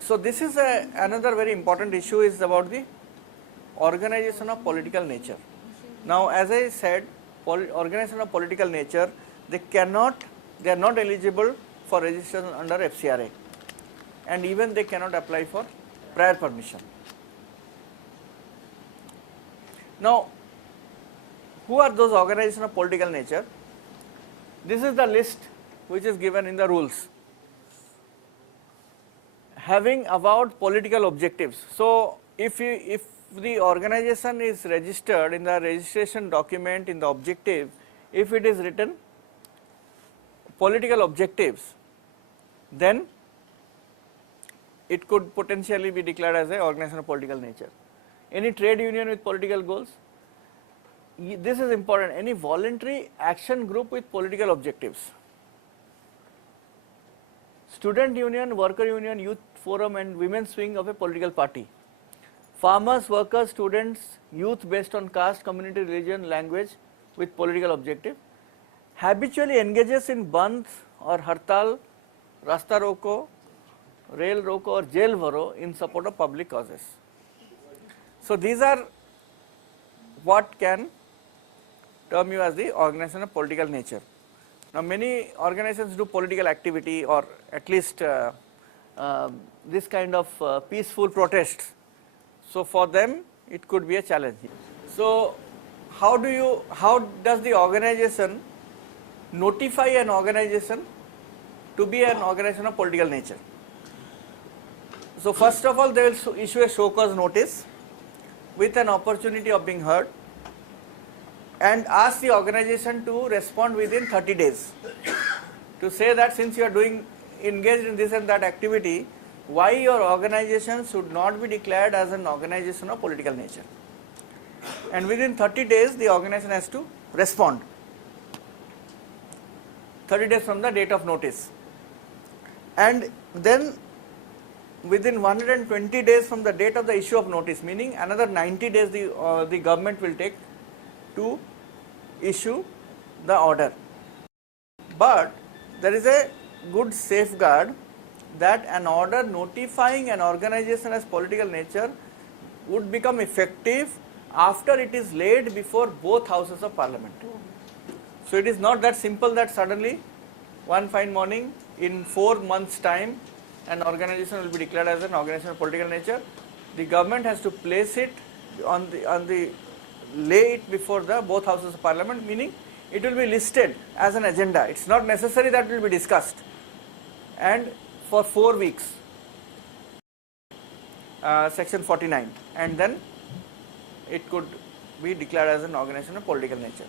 So this is another very important issue is about the organization of political nature. Now as I said, organization of political nature, they are not eligible for registration under FCRA, and even they cannot apply for prior permission. Now who are those organizations of political nature? This is the list which is given in the rules, having about political objectives. So if the organization is registered in the registration document in the objective, if it is written political objectives, then it could potentially be declared as an organization of political nature. Any trade union with political goals, this is important, any voluntary action group with political objectives, student union, worker union, youth forum and women's wing of a political party, farmers, workers, students, youth based on caste, community, religion, language with political objective, habitually engages in bandh or hartal, rasta roko, rail roko or jail bharo in support of public causes. So these are what can term you as the organization of political nature. Now many organizations do political activity or at least this kind of peaceful protests. So for them it could be a challenge. So how does the organization notify an organization to be an organization of political nature? So first of all, they will issue a show cause notice with an opportunity of being heard and ask the organization to respond within 30 days to say that since you are engaged in this and that activity, why your organization should not be declared as an organization of political nature. And within 30 days the organization has to respond, 30 days from the date of notice, and then within 120 days from the date of the issue of notice, meaning another 90 days the government will take to issue the order. But there is a good safeguard that an order notifying an organization as political nature would become effective after it is laid before both houses of parliament. So it is not that simple that suddenly one fine morning in 4 months time an organization will be declared as an organization of political nature. The government has to place it lay it before the both houses of parliament, meaning it will be listed as an agenda. It is not necessary that it will be discussed, and for 4 weeks, section 49, and then it could be declared as an organization of political nature.